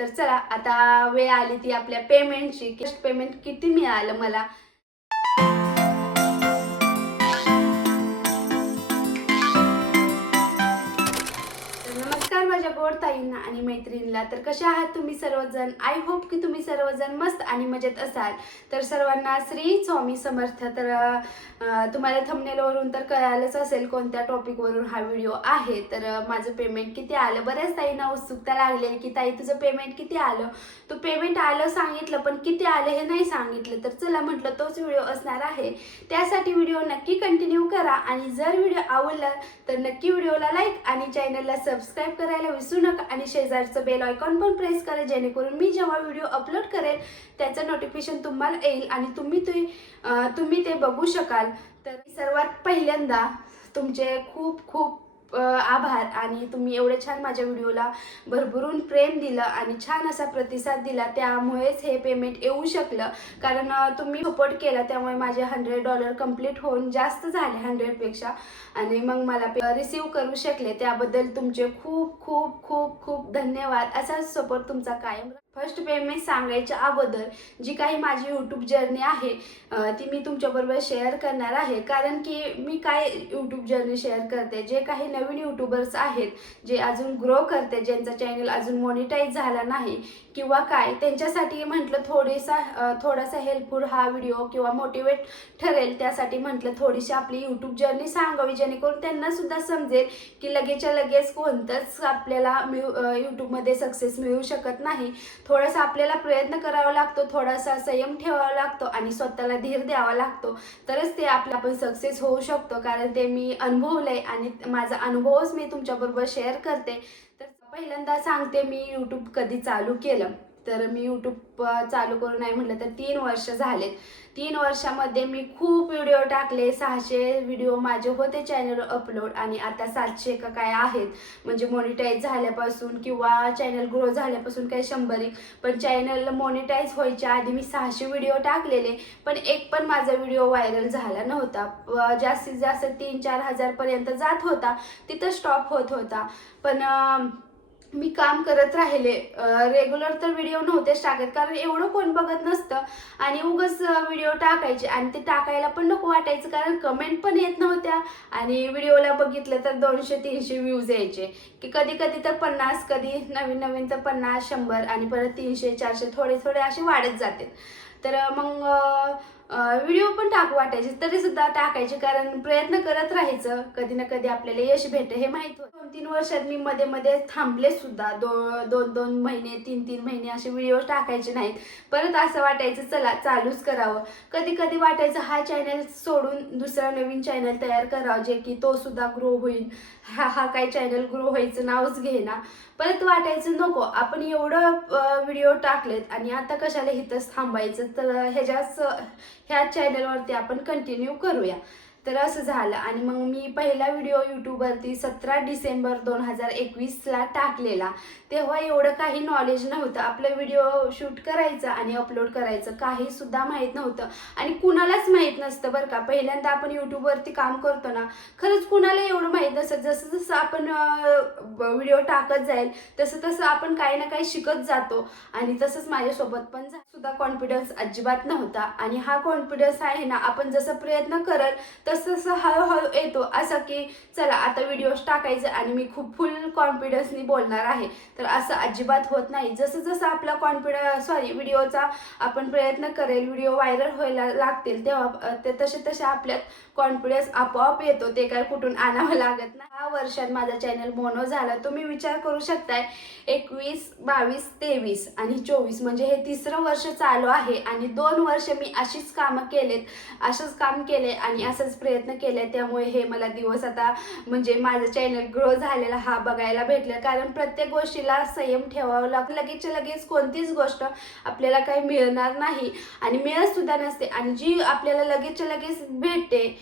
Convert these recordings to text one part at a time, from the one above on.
तर चला आता वेळ आली ती आपल्या पेमेंटची पेमेंट किती मिळालं मला? माझ्या गोड ताईंना आणि मैत्रिणीला. तर कशा आहात तुम्ही सर्वजण? आय होप की तुम्ही सर्वजण मस्त आणि मजेत असाल. तर सर्वांना श्री स्वामी समर्थ. तर तुम्हाला थंबनेलवरून तर कळालंच असेल कोणत्या टॉपिकवरून हा व्हिडिओ आहे. तर माझं पेमेंट किती आलं? बऱ्याच ताईंना उत्सुकता लागलेली की ताई तुझं पेमेंट किती आलं? तू पेमेंट आलं सांगितलं पण किती आलं हे नाही सांगितलं. तर चला म्हटलं तोच व्हिडिओ असणार आहे. त्यासाठी व्हिडिओ नक्की कंटिन्यू करा. आणि जर व्हिडिओ आवडला तर नक्की व्हिडिओला लाईक आणि चॅनलला सबस्क्राईब करायला विसरू नका आणि शेजारचं बेल आयकॉन पण प्रेस करा जेणेकरून मी जेव्हा व्हिडिओ अपलोड करेल त्याचं नोटिफिकेशन तुम्हाला येईल आणि तुम्ही ते तुम्ही ते बघू शकाल. तर सर्वात पहिल्यांदा तुमचे खूप खूप आभार. आणि तुम्ही एवढे छान माझ्या व्हिडिओला भरभरून प्रेम दिलं आणि छान असा प्रतिसाद दिला त्यामुळेच हे पेमेंट येऊ शकलं. कारण तुम्ही सपोर्ट केला त्यामुळे माझे हंड्रेड डॉलर कंप्लीट होऊन जास्त झाले हंड्रेडपेक्षा आणि मग मला रिसीव करू शकले. त्याबद्दल तुमचे खूप खूप खूप खूप धन्यवाद. असाच सपोर्ट तुमचा कायम फर्स्ट पेमेंट सांगायच्या अगोदर जी काही माझी यूट्यूब जर्नी आहे ती मी तुमच्याबरोबर शेअर करणार आहे. कारण की मी काय यूट्यूब जर्नी शेअर करते? जे काही नवीन यूट्यूबर्स आहेत जे अजून ग्रो करते ज्यांचा चॅनल अजून मॉनिटाईज झाला नाही किंवा काय त्यांच्यासाठी म्हटलं थोडीसा थोडासा हेल्पफुल हा व्हिडिओ किंवा मोटिवेट ठरेल. त्यासाठी म्हटलं थोडीशी आपली यूट्यूब जर्नी सांगावी जेणेकरून त्यांनासुद्धा समजेल की लगेचच्या लगेच कोणतंच आपल्याला मिळू यूट्यूबमध्ये सक्सेस मिळू शकत नाही. थोडासा आपल्याला प्रयत्न करावा लागतो थोडासा संयम ठेवावा लागतो आणि स्वतःला धीर द्यावा लागतो. तरच ते आपलं आपण सक्सेस होऊ शकतो. कारण ते मी अनुभवलं आहे आणि माझा अनुभवच मी तुमच्याबरोबर शेअर करते. तर पहिल्यांदा सांगते मी यूट्यूब कधी चालू केलं. तर मी यूट्यूब चालू करून नाही म्हटलं तर तीन वर्ष झालेत. तीन वर्षामध्ये मी खूप व्हिडिओ टाकले. सहाशे व्हिडिओ माझे होते चॅनल अपलोड आणि आता सातशे का काय आहेत. म्हणजे मॉनिटाईज झाल्यापासून किंवा चॅनल ग्रो झाल्यापासून काही शंभर. एक पण चॅनल मॉनिटाईज व्हायच्या आधी मी सहाशे व्हिडिओ टाकलेले. पण एक पण माझा व्हिडिओ व्हायरल झाला नव्हता. जास्तीत जास्त तीन चार हजारपर्यंत जात होता. तिथं स्टॉप होत होता. पण मी काम करत राहिले. रेग्युलर तर व्हिडिओ नव्हतेच टाकत कारण एवढं कोण बघत नसतं. आणि उगच व्हिडिओ टाकायचे आणि ते टाकायला पण नको वाटायचं कारण कमेंट पण येत नव्हत्या. आणि व्हिडिओला बघितलं तर दोनशे तीनशे व्ह्यूज यायचे. की कधी कधी तर पन्नास कधी नवीन नवीन तर पन्नास शंभर आणि परत तीनशे चारशे थोडे थोडे असे वाढत जाते. तर मग व्हिडिओ पण टाकू वाटायचे. तरी सुद्धा टाकायचे कारण प्रयत्न करत राहायचं. कधी ना कधी आपल्याला यश भेटे हे माहीत होतं. दोन तीन वर्षात मी मध्ये मध्ये थांबले सुद्धा दो दोन दोन महिने तीन तीन महिने असे व्हिडिओ टाकायचे नाहीत. परत असं वाटायचं चला चालूच करावं. कधी कधी वाटायचं हा चॅनल सोडून दुसरा नवीन चॅनल तयार करावं जे की तो सुद्धा ग्रो होईल. हा हा काय चॅनल ग्रो व्हायचं नावच घेना परत वाटायचं नको आपण एवढं व्हिडिओ टाकलेत आणि आता कशाला इथंच थांबायचं? तर ह्याच्याच ह्या चॅनलवरती आपण कंटिन्यू करूया. तर असं झालं. आणि मग मी पहिला व्हिडिओ यूट्यूबवरती सतरा डिसेंबर दोन हजार एकवीसला टाकलेला. तेव्हा एवढं काही नॉलेज नव्हतं. आपलं व्हिडिओ शूट करायचं आणि अपलोड करायचं काहीसुद्धा माहीत नव्हतं. आणि कुणालाच माहीत नसतं बरं का. पहिल्यांदा आपण यूट्यूबवरती काम करतो ना खरंच कुणाला एवढं माहीत नसतं. जसं जसं आपण व्हिडिओ टाकत जाईल तसं तसं आपण काही ना काही शिकत जातो. आणि तसंच माझ्यासोबत पण सुद्धा कॉन्फिडन्स अजिबात नव्हता. आणि हा कॉन्फिडन्स आहे ना आपण जसं प्रयत्न करत तसं तसं हळूहळू येतो असं की चला आता व्हिडिओज टाकायचं आणि मी खूप फुल कॉन्फिडन्सनी बोलणार आहे. तर असं अजिबात होत नाही. जसं जसं आपला कॉन्फिडन्स सॉरी व्हिडिओचा आपण प्रयत्न करेल व्हिडिओ व्हायरल व्हायला लागतील तेव्हा ते तसे तसे आपल्यात कॉन्फिडन्स आपोआप येतो ते काय कुठून आणावं लागत नाही. हा वर्षात माझा चॅनल मोनो झाला. तुम्ही विचार करू शकताय एकवीस बावीस तेवीस आणि चोवीस म्हणजे हे तिसरं वर्ष चालू आहे आणि दोन वर्ष मी अशीच कामं केलेत असंच काम केले आणि असंच प्रयत्न केले. त्यामुळे हे मला दिवस आता म्हणजे माझं चॅनल ग्रो झालेला हा बघायला भेटलं. कारण प्रत्येक गोष्टीला संयम ठेवावा लागतो. लगेचच्या लगेच कोणतीच गोष्ट आपल्याला काही मिळणार नाही आणि मिळत सुद्धा नसते आणि जी आपल्याला लगेचच्या लगेच भेटते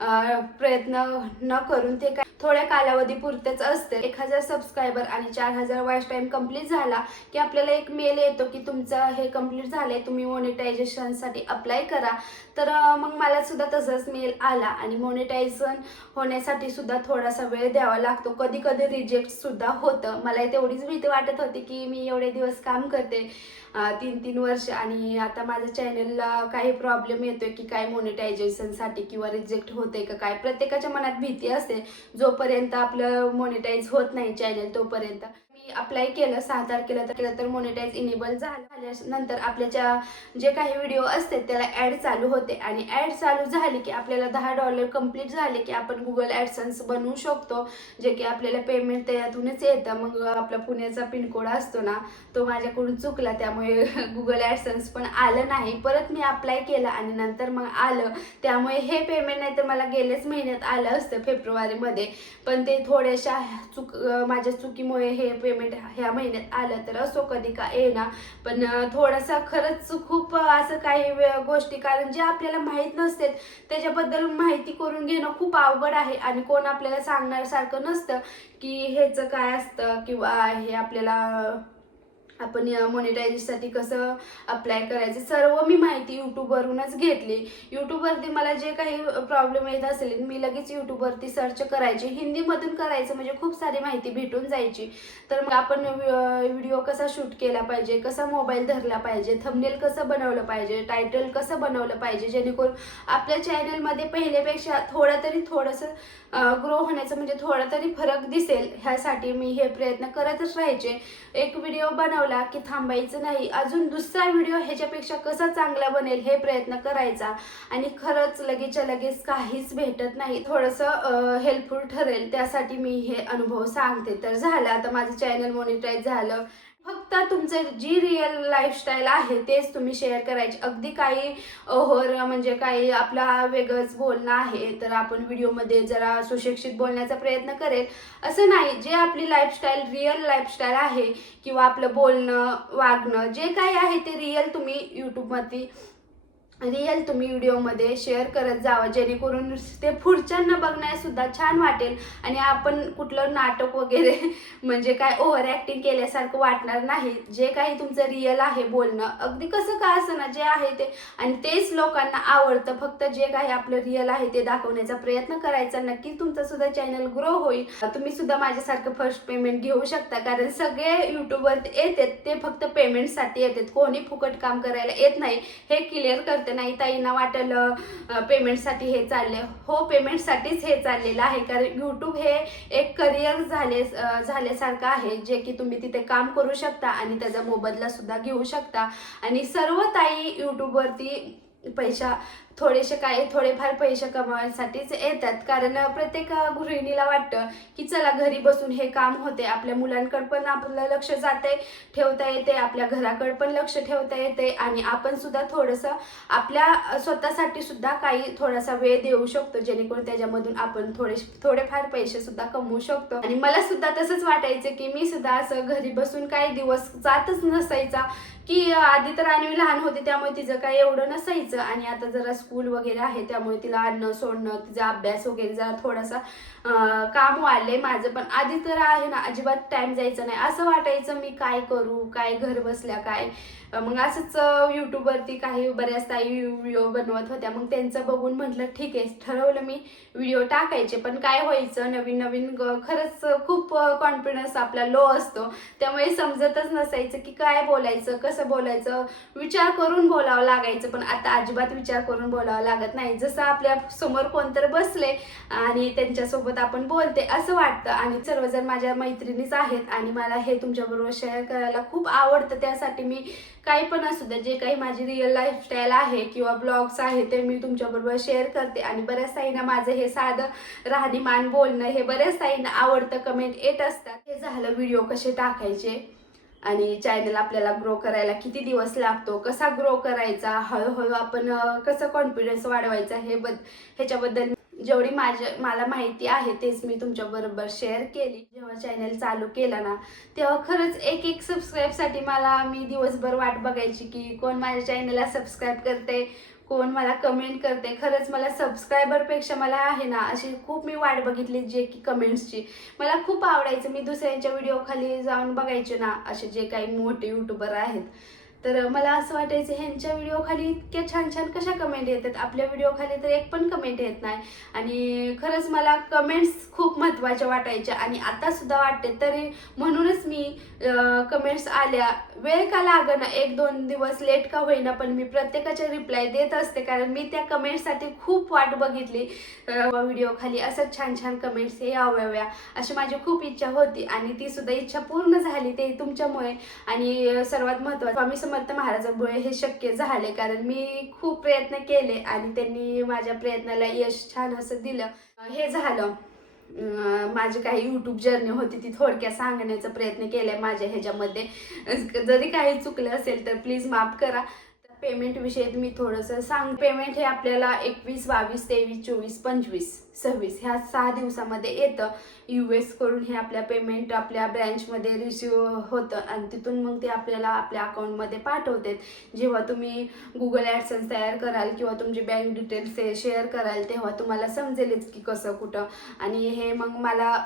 प्रयत्न न करून ते काय थोड्या कालावधीपुरतेच असते. एक हजार सबस्क्रायबर आणि चार हजार वॉइस टाईम कंप्लीट झाला की आपल्याला एक मेल येतो की तुमचं हे कंप्लीट झालंय तुम्ही मोनिटायझेशनसाठी अप्लाय करा. तर मग मला सुद्धा तसंच मेल आला आणि मोनिटायझन होण्यासाठी सुद्धा थोडासा वेळ द्यावा लागतो. कधी कधी रिजेक्ट सुद्धा होतं. मला तेवढीच भीती वाटत होती की मी एवढे दिवस काम करते तीन तीन वर्ष आणि आता माझ्या चॅनलला काही प्रॉब्लेम येतोय की काय मोनिटायझेशनसाठी किंवा रिजेक्ट होत का काय? प्रत्येकाच्या मनात भीती असते जोपर्यंत आपलं मोनेटाईज होत नाही चॅनल तोपर्यंत. अप्लाय केलं सहा तारखेला तर केलं तर मोनिटाईज इनेबल झाल्यानंतर आपल्याच्या जे काही व्हिडिओ असते त्याला ॲड चालू होते. आणि ॲड चालू झाली की आपल्याला दहा डॉलर कंप्लीट झाले की आपण गुगल ॲडसन्स बनवू शकतो जे की आपल्याला पेमेंट त्यातूनच येतं. मग आपला पुण्याचा पिनकोड असतो ना तो माझ्याकडून चुकला. त्यामुळे गुगल ॲडसन्स पण आलं नाही. परत मी अप्लाय केलं आणि नंतर मग आलं. त्यामुळे हे पेमेंट नाही तर मला गेल्याच महिन्यात आलं असतं फेब्रुवारीमध्ये. पण ते थोड्याशा चुक माझ्या चुकीमुळे हे पेमेंट ह्या महिन्यात आलं तर असो कधी का येणार पण थोडासा खरंच खूप असं काही गोष्टी कारण जे आपल्याला माहीत नसते त्याच्याबद्दल माहिती करून घेणं खूप अवघड आहे. आणि कोण आपल्याला सांगण्यासारखं नसतं की ह्याचं काय असतं किंवा हे आपल्याला आपण मोनिटायझेशनसाठी कसं अप्लाय करायचं सर्व मी माहिती यूट्यूबवरूनच घेतली. यूट्यूबवरती मला जे काही प्रॉब्लेम येत असेल मी लगेच यूट्यूबवरती सर्च करायची. हिंदीमधून करायचं म्हणजे खूप सारी माहिती भेटून जायची. तर मग आपण व्हिडिओ कसा शूट केला पाहिजे कसा मोबाईल धरला पाहिजे थंबनेल कसं बनवलं पाहिजे टायटल कसं बनवलं पाहिजे जेणेकरून आपल्या चॅनलमध्ये पहिल्यापेक्षा थोडं तरी थोडंसं ग्रो होण्याचं म्हणजे थोडा तरी फरक दिसेल. ह्यासाठी मी हे प्रयत्न करतच राहायचे. एक व्हिडिओ बनव लावला की थांबायचं नाही. अजून दुसरा व्हिडिओ ह्याच्यापेक्षा कसा चांगला बनेल हे प्रयत्न करायचा. आणि खरंच लगेचच्या लगेच काहीच भेटत नाही. थोडंसं हेल्पफुल ठरेल. त्यासाठी मी हे अनुभव सांगते. तर झालं. आता माझं चॅनल मॉनिटाईज झालं. फक्त तुमचं जी रिअल लाईफस्टाईल आहे तेच तुम्ही शेअर करायचे. अगदी काही ओव्हर म्हणजे काही आपला वेगळंच बोलणं आहे तर आपण व्हिडिओमध्ये जरा सुशिक्षित बोलण्याचा प्रयत्न करेल. असं नाही जे आपली लाईफस्टाईल रिअल लाईफस्टाईल आहे किंवा आपलं बोलणं वागणं जे काही आहे ते रिअल तुम्ही यूट्यूबवरती रिअल तुम्ही व्हिडिओमध्ये शेअर करत जावं जेणेकरून ते पुढच्यांना बघण्यास सुद्धा छान वाटेल आणि आपण कुठलं नाटक वगैरे म्हणजे काय ओव्हर ॲक्टिंग केल्यासारखं वाटणार नाही. जे काही तुमचं रिअल आहे बोलणं अगदी कसं का असं ना जे आहे ते. आणि तेच लोकांना आवडतं फक्त जे काही आपलं रिअल आहे ते दाखवण्याचा प्रयत्न करायचा. नक्की तुमचं सुद्धा चॅनल ग्रो होईल. तुम्ही सुद्धा माझ्यासारखं फर्स्ट पेमेंट घेऊ शकता कारण सगळे युट्यूबवर येतात ते फक्त पेमेंटसाठी येतात. कोणी फुकट काम करायला येत नाही. हे क्लिअर करते नाही ताईंना वाटेल पेमेंटसाठी हे चालले हो पेमेंटसाठीच हे चाललेलं आहे कारण यूट्यूब हे एक करिअर झाले झाल्यासारखं आहे जे की तुम्ही तिथे काम करू शकता आणि त्याचा मोबदला सुद्धा घेऊ शकता. आणि सर्व ताई यूट्यूबवरती पैसा थोडेसे काय थोडेफार पैसे कमवायसाठीच येतात. कारण प्रत्येक गृहिणीला वाटतं की चला घरी बसून हे काम होते. आपल्या मुलांकडे पण आपलं लक्ष जाते ठेवता येते. आपल्या घराकडे पण लक्ष ठेवता येते. आणि आपण सुद्धा थोडंसं आपल्या स्वतःसाठी सुद्धा काही थोडासा वेळ देऊ शकतो. जेणेकरून त्याच्यामधून आपण थोडे थोडेफार पैसे सुद्धा कमवू शकतो. आणि मला सुद्धा तसंच वाटायचं की मी सुद्धा असं घरी बसून काही दिवस जातच नसायचा. की आधी तर आणि लहान होते त्यामुळे तिचं काही एवढं नसायचं. आणि आता जरा स्कूल वगैरे आहे त्यामुळे तिला आणणं सोडणं तिचा अभ्यास वगैरे जरा थोडासा काम वाढले माझं. पण आधी तर आहे ना अजिबात टाईम जायचा नाही. असं वाटायचं मी काय करू काय घर बसल्या काय? मग असंच यूट्यूबवरती काही बऱ्याच ताई व्हिडिओ बनवत होत्या. मग त्यांचं बघून म्हटलं ठीक आहे ठरवलं मी व्हिडिओ टाकायचे. पण काय व्हायचं नवीन नवीन ग- खरंच खूप कॉन्फिडन्स आपला लो असतो. त्यामुळे समजतच नसायचं की काय बोलायचं कसं बोलायचं विचार करून बोलावं लागायचं पण आता अजिबात विचार करून बोलावं लागत नाही. जसं आपल्यासमोर कोणतर बसले आणि त्यांच्यासोबत आपण बोलते असं वाटतं. आणि सर्वजण माझ्या मैत्रिणीच आहेत आणि मला हे तुमच्याबरोबर शेअर करायला खूप आवडतं. त्यासाठी मी काही पण असू द्या जे काही माझी रिअल लाईफस्टाईल आहे किंवा ब्लॉग्स आहे ते मी तुमच्याबरोबर शेअर करते. आणि बऱ्याच ताईंना माझं हे साधं राहणीमान बोलणं हे बऱ्याच ताईंना आवडतं. कमेंट येत असतात. हे झालं व्हिडिओ कसे टाकायचे? आणि चॅनल आपल्याला ग्रो करायला किती दिवस लागतो कसा ग्रो करायचा हळूहळू आपण कसं कॉन्फिडन्स वाढवायचा हे बद ह्याच्याबद्दल जेवढी माझ्या मला माहिती आहे तेच मी तुमच्याबरोबर शेअर केली. जेव्हा चॅनल चालू केला ना तेव्हा खरंच एक एक सबस्क्राईबसाठी मला मी दिवसभर वाट बघायची की कोण माझ्या चॅनलला सबस्क्राईब करते कोण मला कमेंट करते. खरंच मला सबस्क्रायबरपेक्षा मला आहे ना अशी खूप मी वाट बघितली जे की कमेंट्सची मला खूप आवडायचं. मी दुसऱ्यांच्या व्हिडिओ खाली जाऊन बघायचे ना असे जे काही मोठे युट्यूबर आहेत. तर मला असं वाटायचं ह्यांच्या व्हिडिओखाली इतक्या छान छान कशा कमेंट येतात? आपल्या व्हिडिओखाली तर एक पण कमेंट येत नाही. आणि खरंच मला कमेंट्स खूप महत्त्वाच्या वाटायच्या. आणि आतासुद्धा वाटते तरी म्हणूनच मी कमेंट्स आल्या. वेळ का लागना? एक दोन दिवस लेट का होईना? पण मी प्रत्येकाच्या रिप्लाय देत असते. कारण मी त्या कमेंट्ससाठी खूप वाट बघितली. व्हिडिओखाली असंच छान छान कमेंट्स हे याव्याव्या अशी माझी खूप इच्छा होती. आणि ती सुद्धा इच्छा पूर्ण झाली. ते तुमच्यामुळे. आणि सर्वात महत्त्वाचं आम्ही समर्थ महाराजांमुळे हे शक्य झाले कारण मी खूप प्रयत्न केले आणि त्यांनी माझ्या प्रयत्नाला यश छान असं दिलं. हे झालं. माझी काही यूट्यूब जर्नी होती ती थोडक्यात सांगण्याचा प्रयत्न केलाय माझ्या ह्याच्यामध्ये. जरी काही चुकलं असेल तर प्लीज माफ करा. पेमेंट विषयी मी थोडंसं सांग पेमेंट हे आपल्याला एकवीस बावीस तेवीस चोवीस पंचवीस सव्वीस ह्या सहा दिवसामध्ये येतं. यू एस करून हे आपल्या पेमेंट आपल्या ब्रँचमध्ये रिसिव्ह होतं आणि तिथून मग ते आपल्याला आपल्या अकाउंटमध्ये पाठवतात. जेव्हा तुम्ही गुगल ॲडसन्स तयार कराल किंवा तुमचे बँक डिटेल्स हे शेअर कराल तेव्हा तुम्हाला समजेलच की कसं कुठं. आणि हे मग मला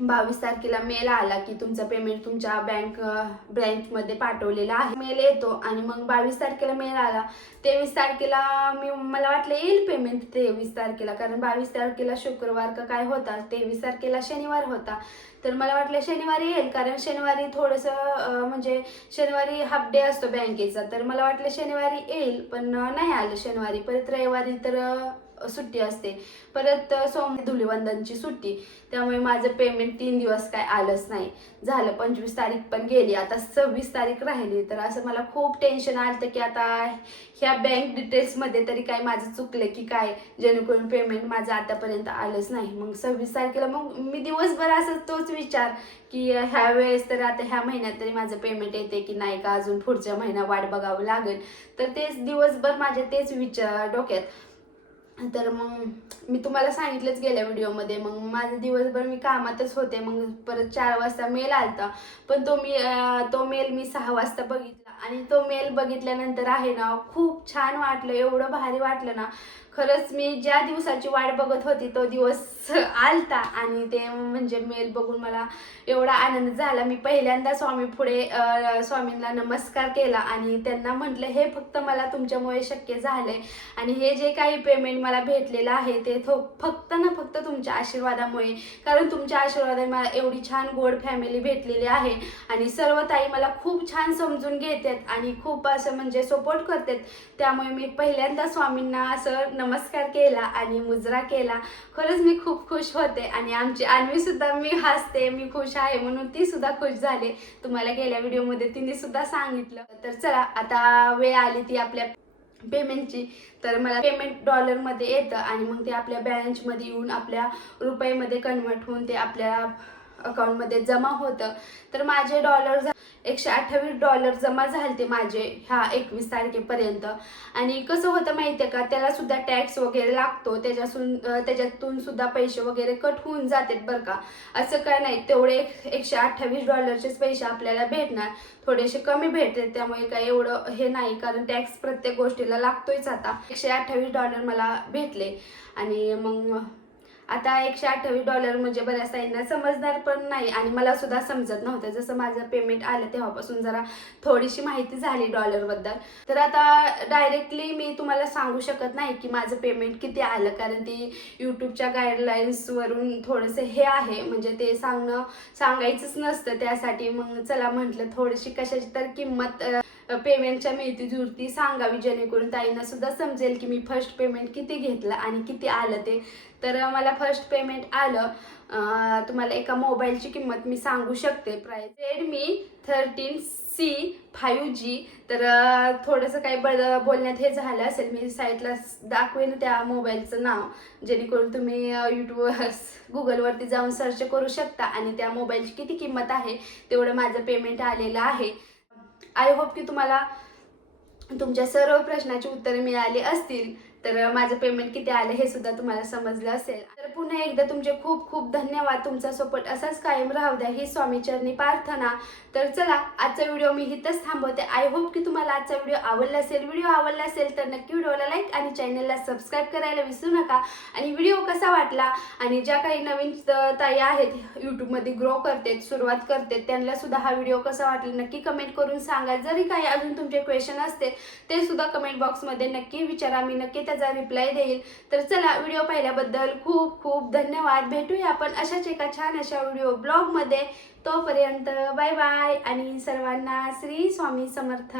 बावीस तारखेला मेल आला की तुमचं पेमेंट तुमच्या बँक ब्रँचमध्ये पाठवलेला आहे. मेल येतो आणि मग बावीस तारखेला मेल आला. तेवीस तारखेला मी मला वाटलं येईल पेमेंट तेवीस तारखेला. कारण बावीस तारखेला शुक्रवार का काय होता? तेवीस तारखेला शनिवार होता. तर मला वाटलं शनिवारी येईल. कारण शनिवारी थोडंसं म्हणजे शनिवारी हाफ डे असतो बँकेचा तर मला वाटलं शनिवारी येईल पण नाही आलं शनिवारी. परत रविवारी तर सुट्टी असते. परत अं, सोम धुलीवंदनची सुट्टी. त्यामुळे माझं पेमेंट तीन दिवस काय आलंच नाही. झालं पंचवीस तारीख पण गेली. आता सव्वीस तारीख राहिली. तर असं मला खूप टेन्शन आलं की आता ह्या बँक डिटेल्समध्ये तरी काय माझं चुकलं की काय? जेणेकरून पेमेंट माझं आतापर्यंत आलंच नाही. मग सव्वीस तारखेला मग मी दिवसभर असं तोच विचार की ह्या वेळेस तर आता ह्या महिन्यात तरी माझं पेमेंट येते की नाही का? अजून पुढच्या महिना वाट बघावं लागेल. तर तेच दिवसभर माझे तेच विचार डोक्यात. तर मग मी तुम्हाला सांगितलंच गेल्या व्हिडिओमध्ये मग माझं दिवसभर मी कामातच होते मग परत चार वाजता मेल आलता. पण तो मी तो मेल मी सहा वाजता बघितला. आणि तो मेल बघितल्यानंतर आहे ना खूप छान वाटलं एवढं भारी वाटलं ना. खरंच मी ज्या दिवसाची वाट बघत होती तो दिवस आलता आणि ते म्हणजे मेल बघून मला एवढा आनंद झाला. मी पहिल्यांदा स्वामी पुढे स्वामींना नमस्कार केला आणि त्यांना म्हटलं हे फक्त मला तुमच्यामुळे शक्य झालंय आणि हे जे काही पेमेंट मला भेटलेलं आहे ते थो फक्त ना फक्त तुमच्या आशीर्वादामुळे कारण तुमच्या आशीर्वादाने मला एवढी छान गोड फॅमिली भेटलेली आहे आणि सर्व ताई मला खूप छान समजून घेतात आणि खूप असं म्हणजे सपोर्ट करतात. त्यामुळे मी पहिल्यांदा स्वामींना असं नमस्कार केला आणि मुजरा केला. खरंच मी खूप खुश होते आणि आमची अन्वी सुद्धा मी हसते मी खुश आहे म्हणून ती सुद्धा खुश झाले. तुम्हाला गेल्या व्हिडिओमध्ये तिने सुद्धा सांगितलं. तर चला आता वेळ आली ती आपल्या पेमेंटची. तर मला पेमेंट डॉलरमध्ये येतं आणि मग ते आपल्या बॅलन्समध्ये येऊन आपल्या रुपयामध्ये कन्वर्ट होऊन ते आपल्या अकाउंटमध्ये जमा होतं. तर माझे डॉलर एकशे अठ्ठावीस डॉलर जमा झालते माझे ह्या एकवीस तारखेपर्यंत. आणि कसं होतं माहिती आहे का? त्याला सुद्धा टॅक्स वगैरे लागतो. त्याच्यातून त्याच्यातून सुद्धा पैसे वगैरे कट होऊन जातात बरं का. असं काय नाही तेवढे एक- एकशे अठ्ठावीस डॉलरचेच पैसे आपल्याला भेटणार. थोडेसे कमी भेटतात त्यामुळे काय एवढं हे नाही. कारण टॅक्स प्रत्येक गोष्टीला लागतोयच आता. एकशे अठ्ठावीस डॉलर मला भेटले. आणि मग आता एकशे अठ्ठावीस डॉलर म्हणजे बऱ्याच ताईंना समजणार पण नाही आणि मला सुद्धा समजत नव्हतं. जसं माझं पेमेंट आलं तेव्हापासून जरा थोडीशी माहिती झाली डॉलरबद्दल तर आता डायरेक्टली मी तुम्हाला सांगू शकत नाही की माझं पेमेंट किती आलं कारण ती यूट्यूबच्या गाईडलाईन्सवरून थोडंसं हे आहे. म्हणजे ते सांगणं सांगायचंच नसतं त्यासाठी. मग चला म्हटलं थोडीशी कशाची तर किंमत पेमेंटच्या मिळती जुळती सांगावी जेणेकरून ताईंना सुद्धा समजेल की मी फर्स्ट पेमेंट किती घेतलं आणि किती आलं ते. तर मला फर्स्ट पेमेंट आलं. तुम्हाला एका मोबाईलची किंमत मी सांगू शकते. Price Redmi thirteen C five G तर थोडंसं काही बद बोलण्यात हे झालं असेल. मी साईटला दाखवेन त्या मोबाईलचं नाव. जेणेकरून तुम्ही यूट्यूबवर गुगलवरती जाऊन सर्च करू शकता आणि त्या मोबाईलची किती किंमत आहे तेवढं माझं पेमेंट आलेलं आहे. आय होप की तुम्हाला तुमच्या सर्व प्रश्नाची उत्तरे मिळाली असतील. तर माझं पेमेंट किती आलं हे सुद्धा तुम्हाला समजलं असेल. तर पुन्हा एकदा तुमचे खूप खूप धन्यवाद तुमचा सपोर्ट असाच कायम राहू द्या. ही स्वामीचरणी प्रार्थना. तर चला आजचा व्हिडिओ मी इथंच थांबवते. आय होप की तुम्हाला आजचा व्हिडिओ आवडला असेल. व्हिडिओ आवडला असेल तर नक्की व्हिडिओला लाईक आणि चॅनलला सबस्क्राईब करायला विसरू नका. आणि व्हिडिओ कसा वाटला आणि ज्या काही नवीन ताई आहेत यूट्यूबमध्ये ग्रो करतात सुरुवात करतात त्यांना सुद्धा हा व्हिडिओ कसा वाटला नक्की कमेंट करून सांगा. जरी काही अजून तुमचे क्वेश्चन असते ते सुद्धा कमेंट बॉक्समध्ये नक्की विचारा. मी नक्की त्याचा रिप्लाय देईल. तर चला व्हिडिओ पाहिल्याबद्दल खूप खूप धन्यवाद. भेटूया आपण अशाच एका छान अशा व्हिडिओ ब्लॉगमध्ये तोपर्यंत बाय बाय आणि सर्वांना श्री स्वामी समर्थ.